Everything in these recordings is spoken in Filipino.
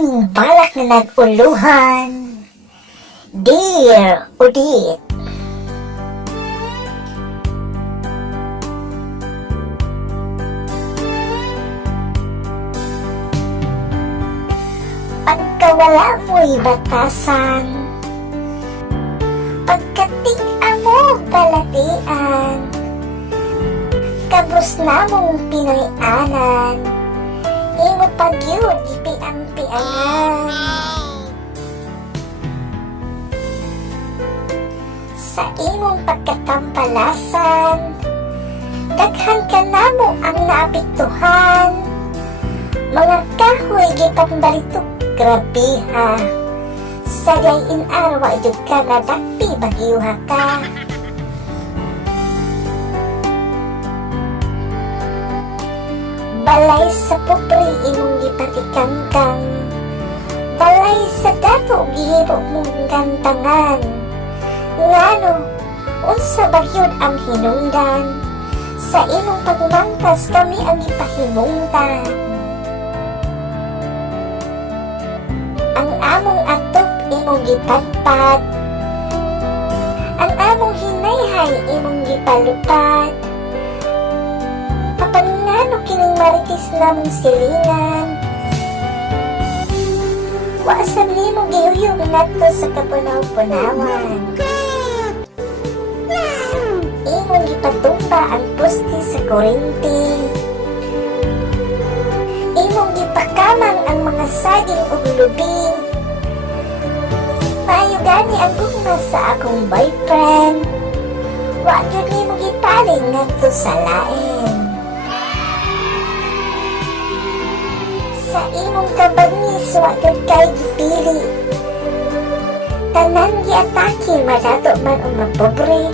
kining balak na nag-uluhan. Dear Udit, pagkawala mo'y batasan, pagkating amog balatian, kabus na mong Pinoy-anan, imo pagyud ipiang-piangan. Sa imong pagkatampalasan, daghan ka namo ang naapektuhan, mga kahoy gipambalitok grabe ha. Sa dayin araw jud ka nadakpi bagyuha ka. Balay sa pobre imong gipatikangkang, balay sa dato gihimo mong gantangan. Ngano, unsa bagyod ang hinungdan, sa imong pagmangkas kami ang ipahimungtan. Ang among atop imong gipadpad, ang among hinayhay imong gipalupad. Apan ngano kining maritis namong silingan, wa sa nimo gihuyong ngadto sa kapunaw-punawan. Imong gipatumba ang poste sa kurente, imong gipakamang ang mga saging ug lubi. Maayo gani ang gugma sa akong boyfriend, wa gyud nimo gipaling ngadto sa lain. Sa imong kabangis wa gyud kay gipili, tanan giatake madato man o mapobre.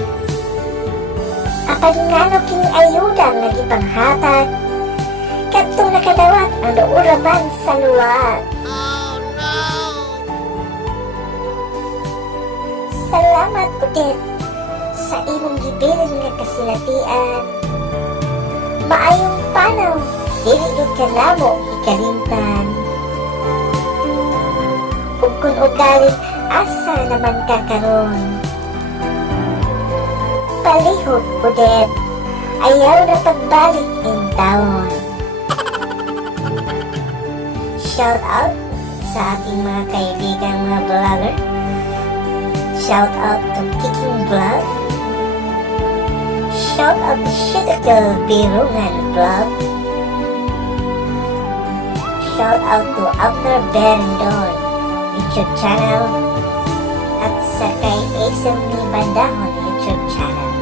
Apan ngano kini ayuda nga gipanghatag, kadtong nakadawat ang nauraman sa luwag. Oh no! Salamat Udit sa imong gibilin nga kasilatian. Maayong panaw, dili gyud ka namo ikalimtan. Ug kun ugali asa naman ka karon. Palihog Udit, ayaw na pagbalik in town. Shout out sa ating mga kaibigang mga vlogger. Shout out to Kicking Vlog. Shout out to Shutical Birungan Vlog. Shout out to Abner Berendon YouTube channel at sa kay Aisel ni Bandahon YouTube channel.